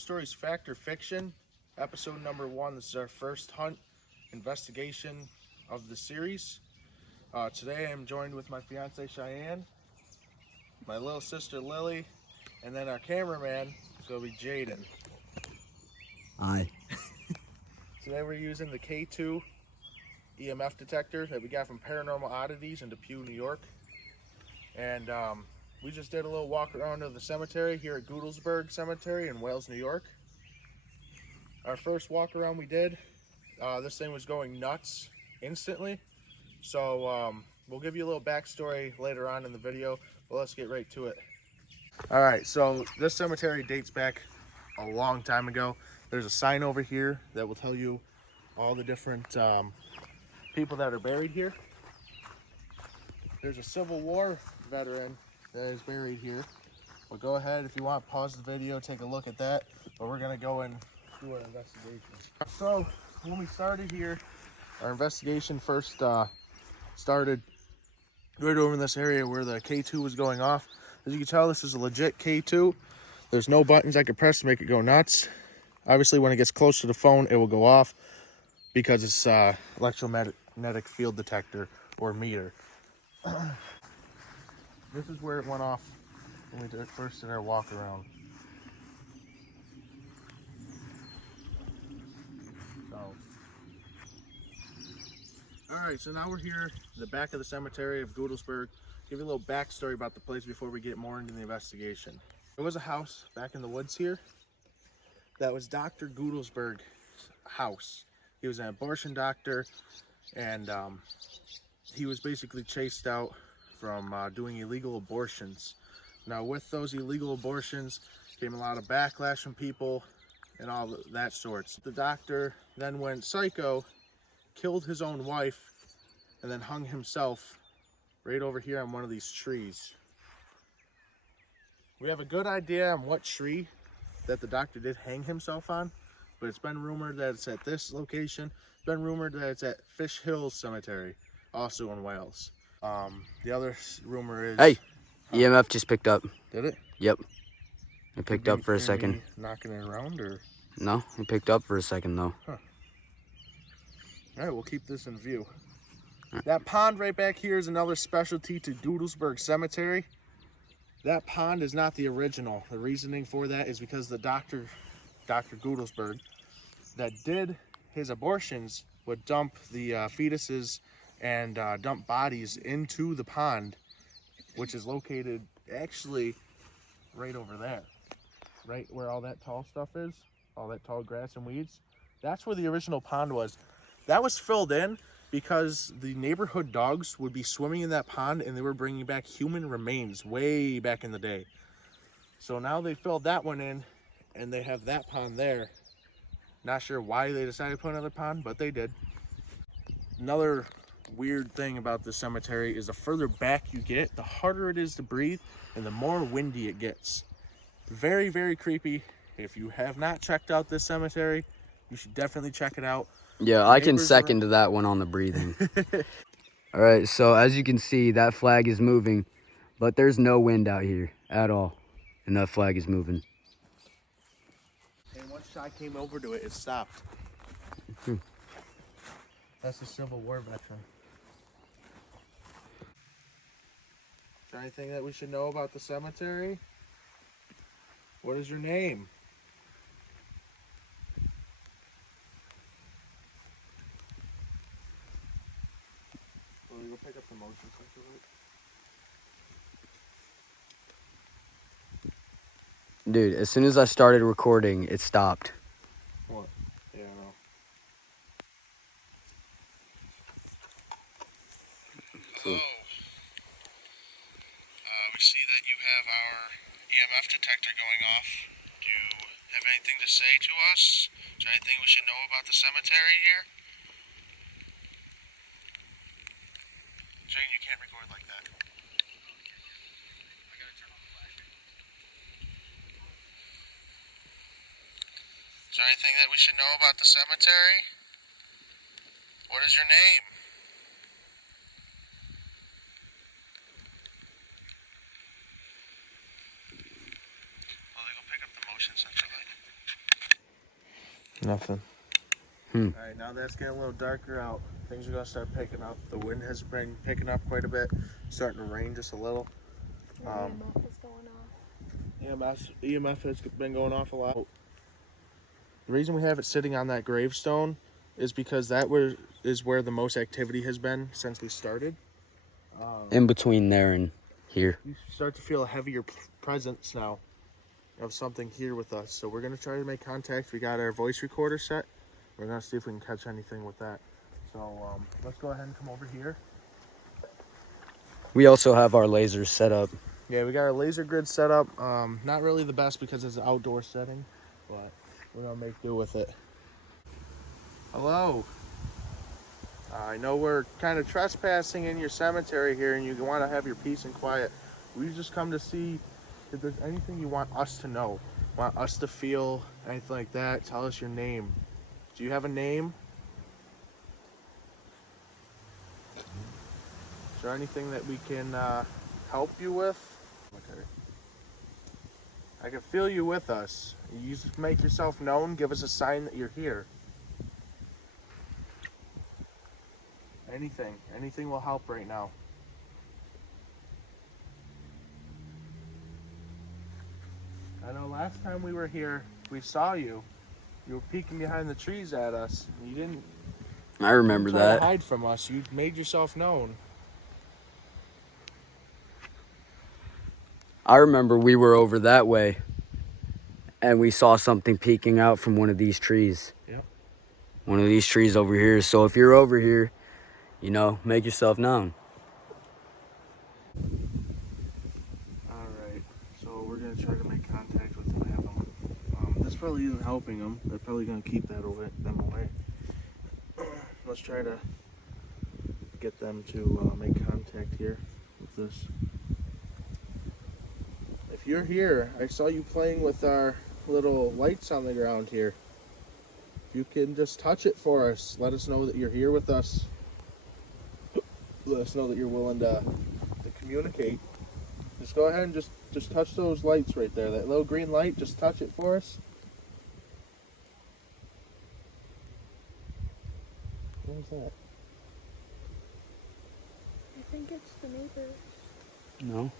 Ghost Stories Fact or Fiction, episode number 1. This is our first hunt investigation of the series. Today I'm joined with my fiance Cheyenne, my little sister Lily, and then our cameraman is going to be Jaden. Hi. Today we're using the K2 EMF detector that we got from Paranormal Oddities in Depew, New York. And we just did a little walk around of the cemetery here at Goodlesberg Cemetery in Wales, New York. Our first walk around we did, this thing was going nuts instantly. So we'll give you a little backstory later on in the video, but let's get right to it. All right, so this cemetery dates back a long time ago. There's a sign over here that will tell you all the different people that are buried here. There's a Civil War veteran that is buried here. But go ahead, if you want, pause the video, take a look at that. But we're gonna go and do an investigation. So when we started here, our investigation first started right over in this area where the K2 was going off. As you can tell, this is a legit K2. There's no buttons I could press to make it go nuts. Obviously, when it gets close to the phone, it will go off because it's electromagnetic field detector or meter. This is where it went off when we first did our walk around. Alright, so now we're here in the back of the cemetery of Goodlesberg. Give you a little backstory about the place before we get more into the investigation. There was a house back in the woods here that was Dr. Goodlesberg's house. He was an abortion doctor, and he was basically chased out from doing illegal abortions. Now with those illegal abortions came a lot of backlash from people and all that sorts. The doctor then went psycho, killed his own wife, and then hung himself right over here on one of these trees. We have a good idea on what tree that the doctor did hang himself on, but it's been rumored that it's at this location. It's been rumored that it's at Fish Hills Cemetery, also in Wales. The other rumor is... Hey, EMF just picked up. Did it? Yep. It picked up for a second. Me knocking it around, or? No, it picked up for a second though. Huh. All right, we'll keep this in view. That pond right back here is another specialty to Goodlesberg Cemetery. That pond is not the original. The reasoning for that is because the Dr. Goodlesberg that did his abortions would dump the fetuses and dump bodies into the pond, which is located actually right over there, right where all that tall stuff is, all that tall grass and weeds. That's where the original pond was. That was filled in because the neighborhood dogs would be swimming in that pond and they were bringing back human remains way back in the day. So now they filled that one in and they have that pond there. Not sure why they decided to put another pond, but they did. Another weird thing about the cemetery is the further back you get, the harder it is to breathe and the more windy it gets. Very, very creepy. If you have not checked out this cemetery, you should definitely check it out. Yeah, I can second to that one on the breathing. All right, so as you can see, that flag is moving, but there's no wind out here at all, and that flag is moving. And once I came over to it, it stopped. That's a Civil War veteran. Is there anything that we should know about the cemetery? What is your name? Well, you'll pick up the motion sensor, right? Dude, as soon as I started recording, it stopped. What? Yeah, I know. Cool. Hello. We see that you have our EMF detector going off. Do you have anything to say to us? Is there anything we should know about the cemetery here? Jane, you can't record like that. I gotta turn on the flash. Is there anything that we should know about the cemetery? What is your name? Well, they go pick up the motion sensor light. Nothing. Hmm. All right, now that's getting a little darker out. Things are gonna start picking up. The wind has been picking up quite a bit. Starting to rain just a little. EMF is going off. EMF has been going off a lot. The reason we have it sitting on that gravestone is because is where the most activity has been since we started. In between there and here. You start to feel a heavier presence now of something here with us. So we're gonna try to make contact. We got our voice recorder set. We're gonna see if we can catch anything with that. So let's go ahead and come over here. We also have our lasers set up. Yeah, we got our laser grid set up. Not really the best because it's an outdoor setting, but we're gonna make do with it. Hello. I know we're kind of trespassing in your cemetery here and you want to have your peace and quiet. We just come to see if there's anything you want us to know, want us to feel, anything like that. Tell us your name. Do you have a name? Is there anything that we can help you with? Okay. I can feel you with us. You just make yourself known, give us a sign that you're here. Anything will help right now. I know last time we were here, we saw you. You were peeking behind the trees at us. You didn't I remember try that. to hide from us. You made yourself known. I remember we were over that way and we saw something peeking out from one of these trees. Yep. One of these trees over here. So if you're over here, you know, make yourself known. Alright, so we're going to try to make contact with them. Have them. This probably isn't helping them. They're probably going to keep them away. Let's try to get them to make contact here with this. If you're here, I saw you playing with our little lights on the ground here. If you can just touch it for us, let us know that you're here with us. Let us know that you're willing to communicate. Just go ahead and just touch those lights right there. That little green light, just touch it for us. What was that? I think it's the neighbors. No.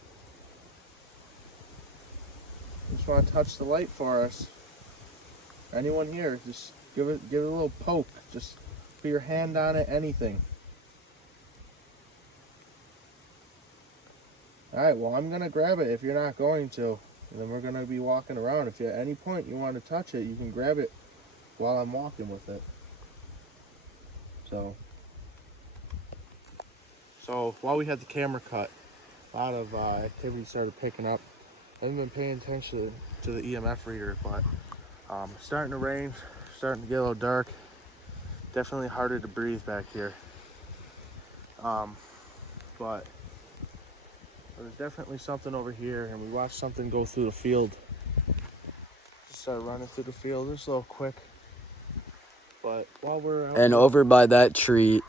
Just want to touch the light for us. Anyone here, just give it a little poke. Just put your hand on it, anything. Alright, well I'm going to grab it if you're not going to. And then we're going to be walking around. If at any point you want to touch it, you can grab it while I'm walking with it. So while we had the camera cut, a lot of activity started picking up. I haven't been paying attention to the EMF reader, but it's starting to rain, starting to get a little dark. Definitely harder to breathe back here. But there's definitely something over here, and we watched something go through the field. Just started running through the field, just a little quick. But while we're out And here, over by that tree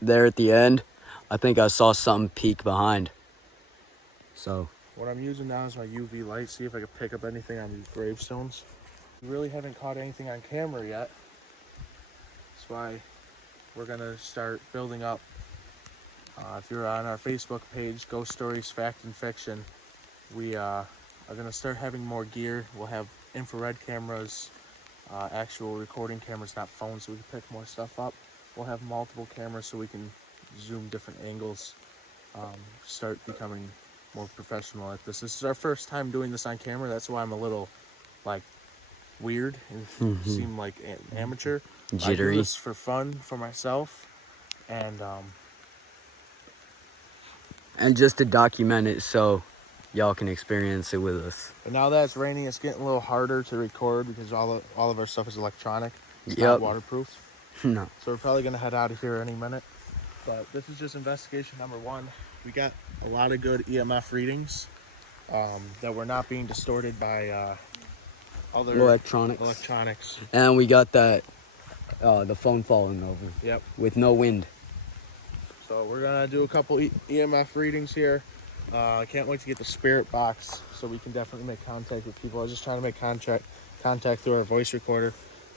there at the end, I think I saw something peek behind. So what I'm using now is my UV light. See if I can pick up anything on these gravestones. We really haven't caught anything on camera yet. That's why we're gonna start building up. If you're on our Facebook page, Ghost Stories, Fact and Fiction, we are gonna start having more gear. We'll have infrared cameras, actual recording cameras, not phones, so we can pick more stuff up. We'll have multiple cameras so we can zoom different angles, start becoming more professional at this. This is our first time doing this on camera. That's why I'm a little like weird and seem like an amateur. jittery. I do this for fun, for myself, and just to document it so y'all can experience it with us. now that it's raining, it's getting a little harder to record because all of our stuff is electronic. It's Yep. not waterproof. No. So we're probably gonna head out of here any minute. But this is just investigation number one. We got a lot of good EMF readings that were not being distorted by other electronics. And we got that, the phone falling over. Yep. With no wind. So we're gonna do a couple EMF readings here. I can't wait to get the spirit box so we can definitely make contact with people. I was just trying to make contact through our voice recorder.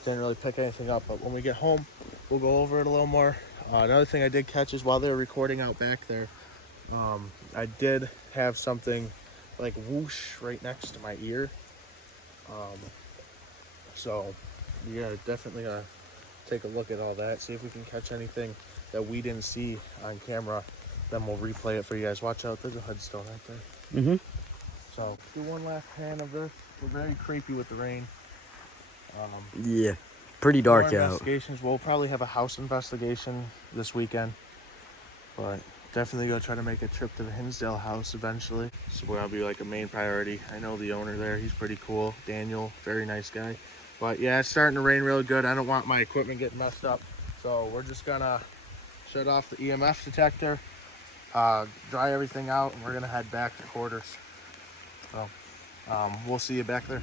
didn't really pick anything up. But when we get home, we'll go over it a little more. Another thing I did catch is while they were recording out back there, I did have something like whoosh right next to my ear. So yeah, definitely gonna take a look at all that, see if we can catch anything that we didn't see on camera. Then we'll replay it for you guys. Watch out, there's a headstone right there. Mm-hmm. So do one last pan of this. We're very creepy with the rain. Yeah, pretty More dark out. investigations. We'll probably have a house investigation this weekend, but definitely go try to make a trip to the Hinsdale house eventually. So that'll be like a main priority. I know the owner there. He's pretty cool. Daniel, very nice guy. But yeah, it's starting to rain really good. I don't want my equipment getting messed up. So we're just gonna shut off the EMF detector, dry everything out, and we're gonna head back to quarters. So we'll see you back there.